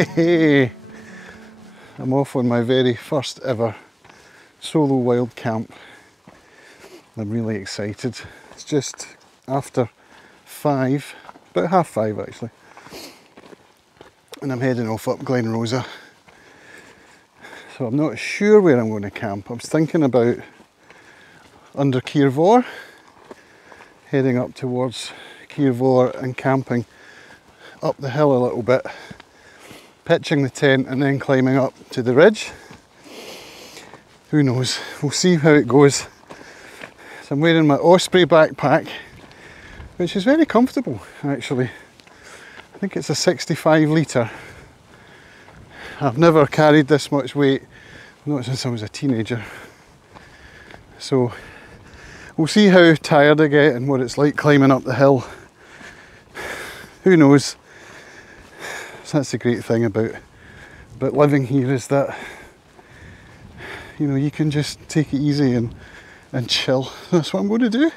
Hey, I'm off on my very first ever solo wild camp. I'm really excited. It's just after 5, about half 5 actually, and I'm heading off up Glen Rosa. So I'm not sure where I'm going to camp. I was thinking about under Kirvor, heading up towards Kirvor and camping up the hill a little bit, pitching the tent and then climbing up to the ridge. Who knows, we'll see how it goes. So I'm wearing my Osprey backpack, which is very comfortable actually. I think it's a 65 litre. I've never carried this much weight, not since I was a teenager. So we'll see how tired I get and what it's like climbing up the hill. Who knows? So that's the great thing about living here, is that, you know, you can just take it easy and chill. That's what I'm going to do.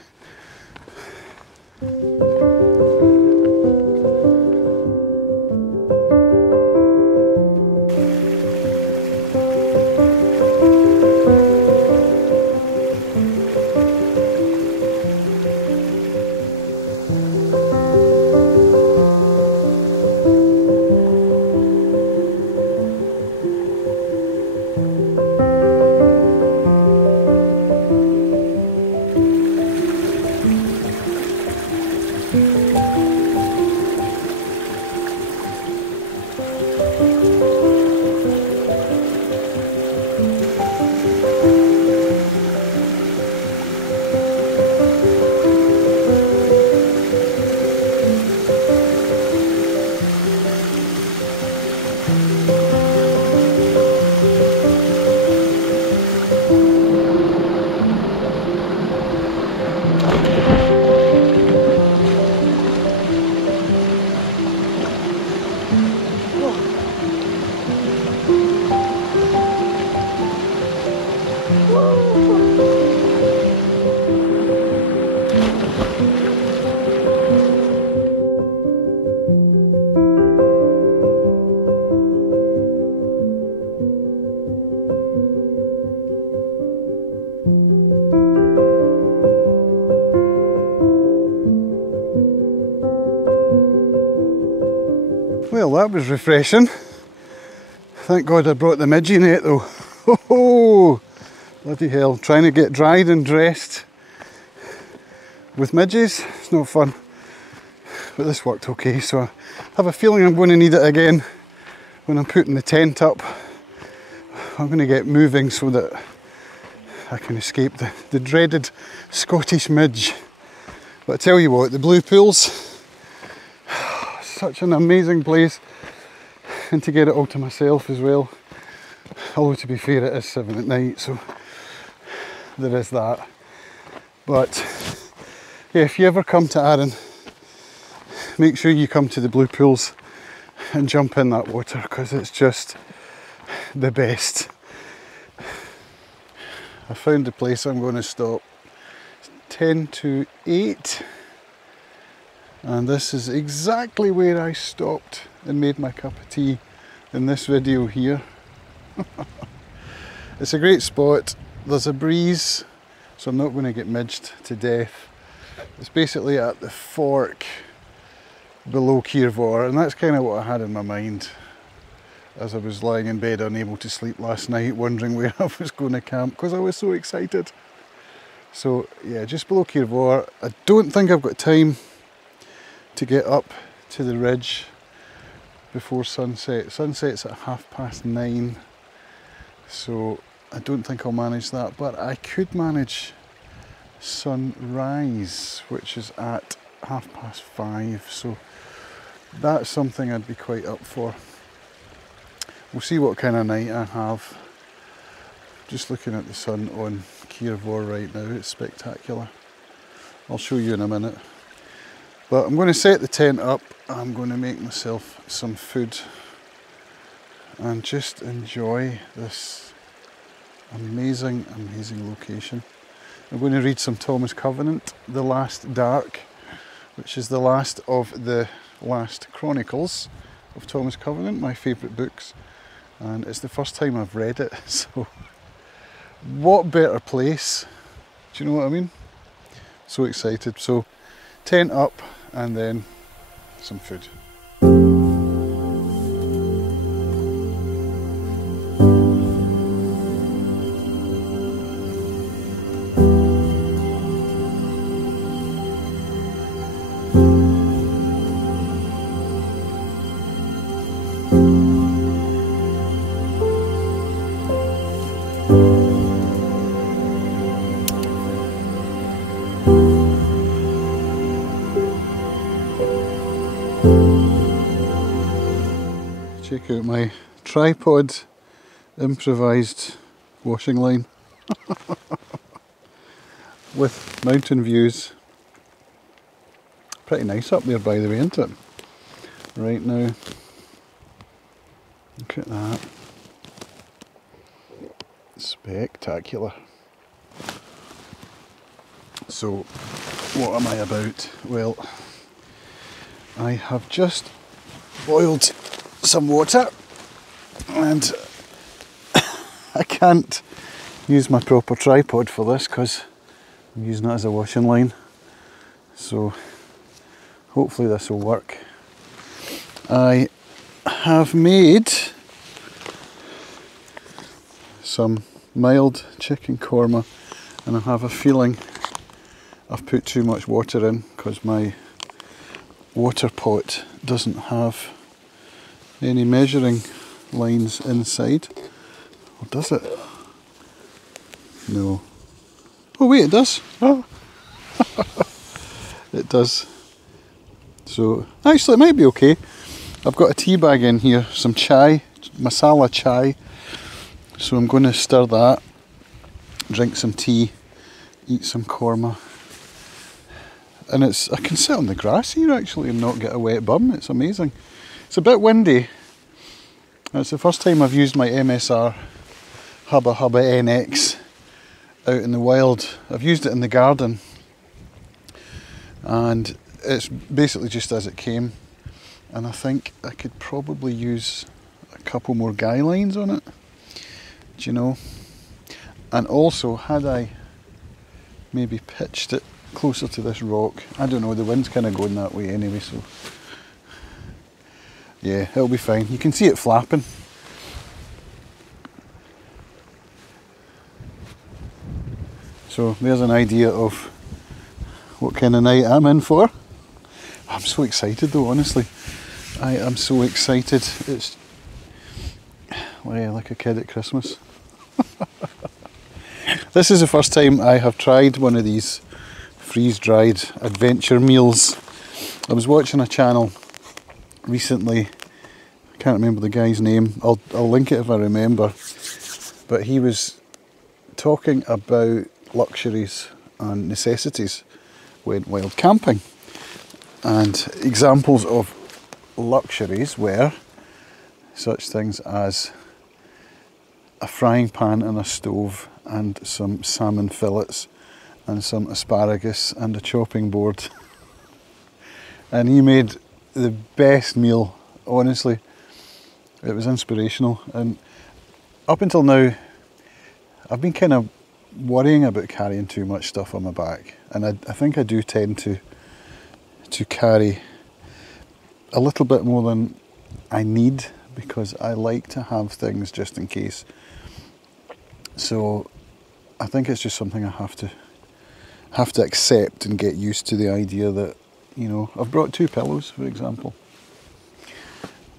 Well, that was refreshing. Thank God I brought the midgie net though. Oh, bloody hell, trying to get dried and dressed with midges, it's no fun. But this worked okay, so I have a feeling I'm going to need it again when I'm putting the tent up. I'm going to get moving so that I can escape the dreaded Scottish midge. But I tell you what, the Blue Pools, such an amazing place, and to get it all to myself as well. Although to be fair, it is 7 at night, so there is that. But yeah, if you ever come to Arran, make sure you come to the Blue Pools and jump in that water, because it's just the best. I found the place I'm going to stop. It's 10 to 8. And this is exactly where I stopped and made my cup of tea in this video here. It's a great spot. There's a breeze, so I'm not going to get midged to death. It's basically at the fork below Kirvor, and that's kind of what I had in my mind as I was lying in bed unable to sleep last night, wondering where I was going to camp because I was so excited. So yeah, just below Kirvor. I don't think I've got time to get up to the ridge before sunset. Sunset's at 9:30, so I don't think I'll manage that, but I could manage sunrise, which is at 5:30, so that's something I'd be quite up for. We'll see what kind of night I have. Just looking at the sun on Kirvor right now, it's spectacular. I'll show you in a minute. But I'm going to set the tent up, I'm going to make myself some food and just enjoy this amazing, amazing location. I'm going to read some Thomas Covenant, The Last Dark, which is the last of the last Chronicles of Thomas Covenant, my favourite books, and it's the first time I've read it, so what better place, do you know what I mean? So excited. So tent up and then some food. Check out my tripod improvised washing line with mountain views. Pretty nice up there, by the way, isn't it? Right now, look at that. Spectacular. So, what am I about? Well, I have just boiled some water and I can't use my proper tripod for this because I'm using it as a washing line, so hopefully this will work. I have made some mild chicken korma and I have a feeling I've put too much water in because my water pot doesn't have any measuring lines inside. Or does it? No. Oh wait, it does. Oh. It does. So actually it might be okay. I've got a tea bag in here, some chai, masala chai. So I'm going to stir that, drink some tea, eat some korma. And I can sit on the grass here actually and not get a wet bum. It's amazing. It's a bit windy. It's the first time I've used my MSR Hubba Hubba NX out in the wild. I've used it in the garden and it's basically just as it came, and I think I could probably use a couple more guy lines on it, do you know? And also, had I maybe pitched it closer to this rock, I don't know, the wind's kind of going that way anyway, so yeah, it'll be fine. You can see it flapping. So there's an idea of what kind of night I'm in for. I'm so excited though, honestly. I am so excited. It's like a kid at Christmas. This is the first time I have tried one of these freeze-dried adventure meals. I was watching a channel recently, I can't remember the guy's name, I'll link it if I remember, but he was talking about luxuries and necessities when wild camping, and examples of luxuries were such things as a frying pan and a stove and some salmon fillets and some asparagus and a chopping board. And he made the best meal, honestly. It was inspirational, and up until now I've been kind of worrying about carrying too much stuff on my back, and I think I do tend to carry a little bit more than I need because I like to have things just in case. So I think it's just something I have to accept and get used to, the idea that, you know, I've brought 2 pillows, for example,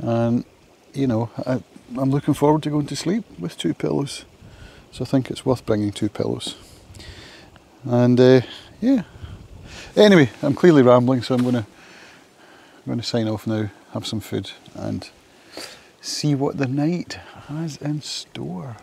and you know, I'm looking forward to going to sleep with 2 pillows, so I think it's worth bringing 2 pillows. And yeah, anyway, I'm clearly rambling, so I'm going to sign off now, have some food and see what the night has in store.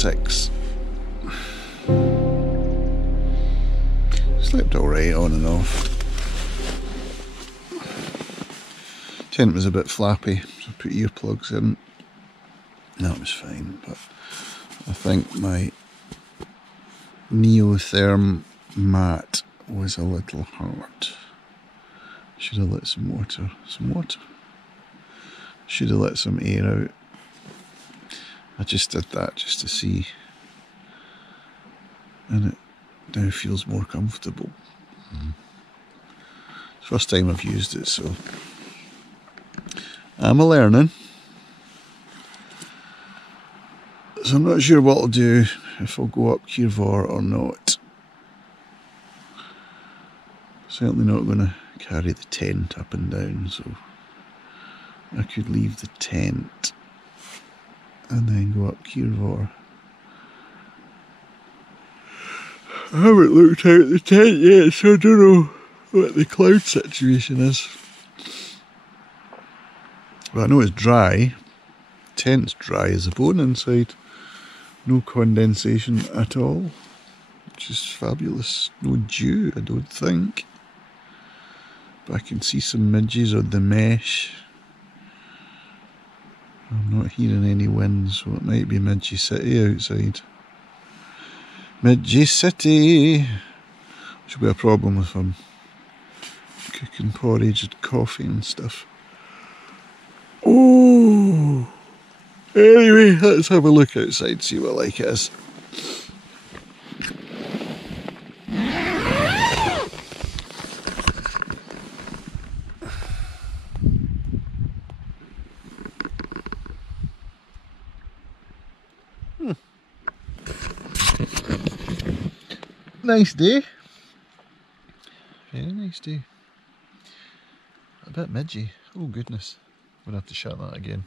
6. Slept alright on and off. Tent was a bit flappy, so I put earplugs in. That was fine, but I think my Neotherm mat was a little hard. Should have let some water. Should have let some air out. I just did that just to see, and it now feels more comfortable. It's the first time I've used it, so I'm a learning. So I'm not sure what I'll do, if I'll go up Kirvor or not. Certainly not going to carry the tent up and down, so I could leave the tent and then go up Kirvor. I haven't looked out the tent yet, so I don't know what the cloud situation is. But I know it's dry. Tent's dry as a bone inside. No condensation at all, which is fabulous. No dew, I don't think. But I can see some midges on the mesh. I'm not hearing any wind, so it might be Midgie City outside. Midgie City! Which will be a problem if I'm cooking porridge and coffee and stuff. Oh! Anyway, let's have a look outside, see what like it is. Nice day. Very nice day. A bit midgy. Oh goodness. I'm going to have to shut that again.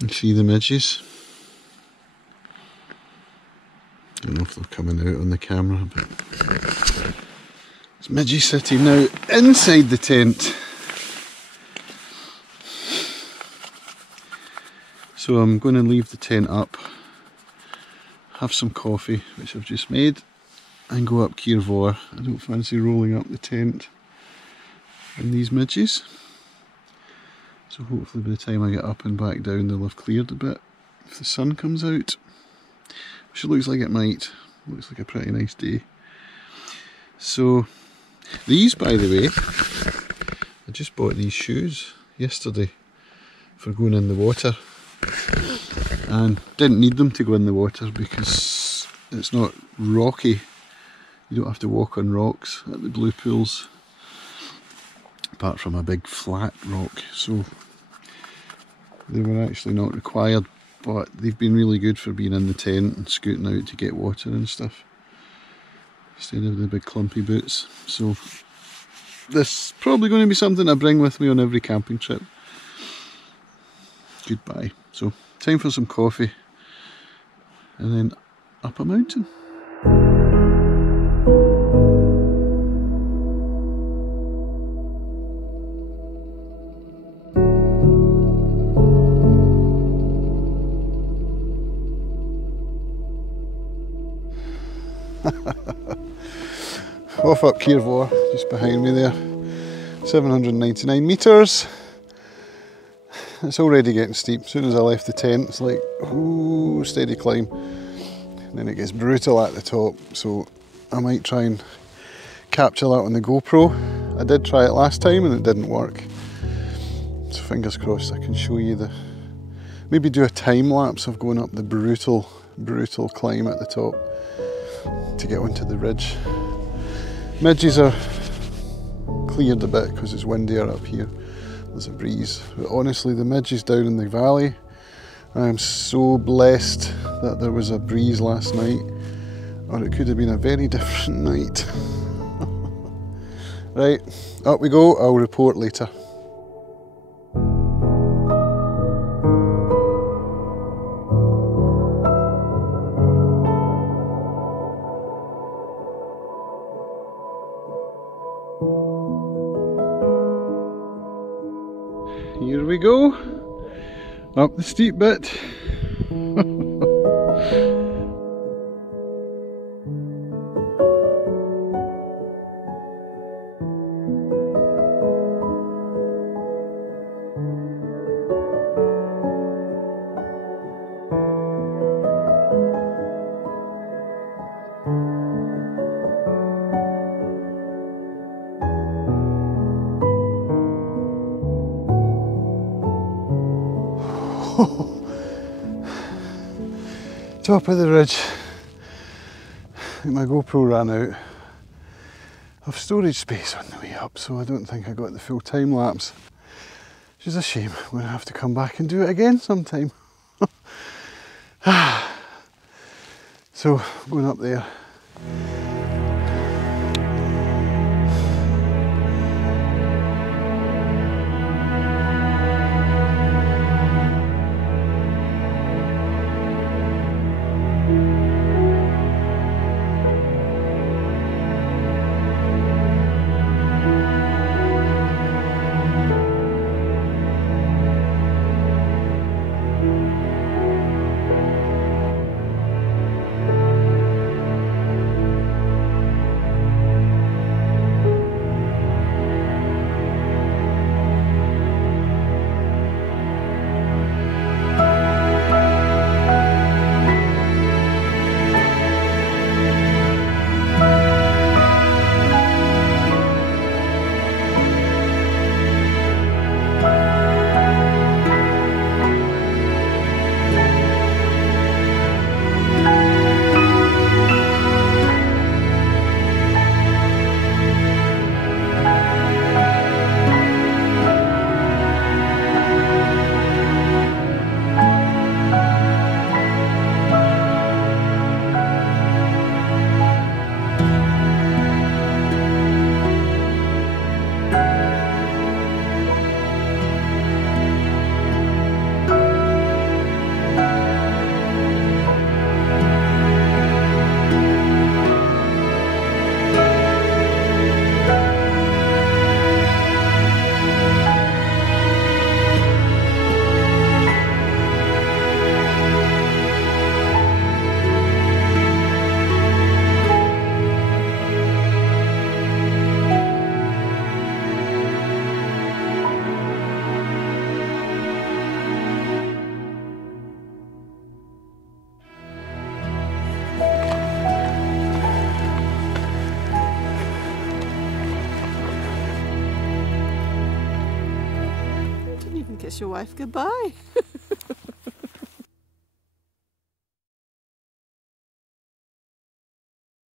And see the midges. I don't know if they're coming out on the camera, but it's Midgie City now inside the tent. So I'm going to leave the tent up, have some coffee, which I've just made, and go up Kirvor. I don't fancy rolling up the tent in these midges. So hopefully by the time I get up and back down they'll have cleared a bit if the sun comes out. Which it looks like it might. Looks like a pretty nice day. So these, by the way, I just bought these shoes yesterday for going in the water. And didn't need them to go in the water because it's not rocky. You don't have to walk on rocks at the blue pools, apart from a big flat rock, so they were actually not required, but they've been really good for being in the tent and scooting out to get water and stuff instead of the big clumpy boots. So this is probably going to be something I bring with me on every camping trip. Goodbye. So time for some coffee and then up a mountain. Off up Kirvor, just behind me there, 799 metres. It's already getting steep. As soon as I left the tent, it's like, ooh, steady climb. And then it gets brutal at the top, so I might try and capture that on the GoPro. I did try it last time and it didn't work. So fingers crossed I can show you the, maybe do a time lapse of going up the brutal climb at the top to get onto the ridge. Midges are cleared a bit because it's windier up here. There's a breeze, but honestly the midges down in the valley, I am so blessed that there was a breeze last night, or it could have been a very different night. Right, up we go, I'll report later. Here we go, up the steep bit. Top of the ridge. I think my GoPro ran out of storage space on the way up, so I don't think I got the full time lapse, which is a shame. I'm going to have to come back and do it again sometime. So going up there. Kiss your wife goodbye.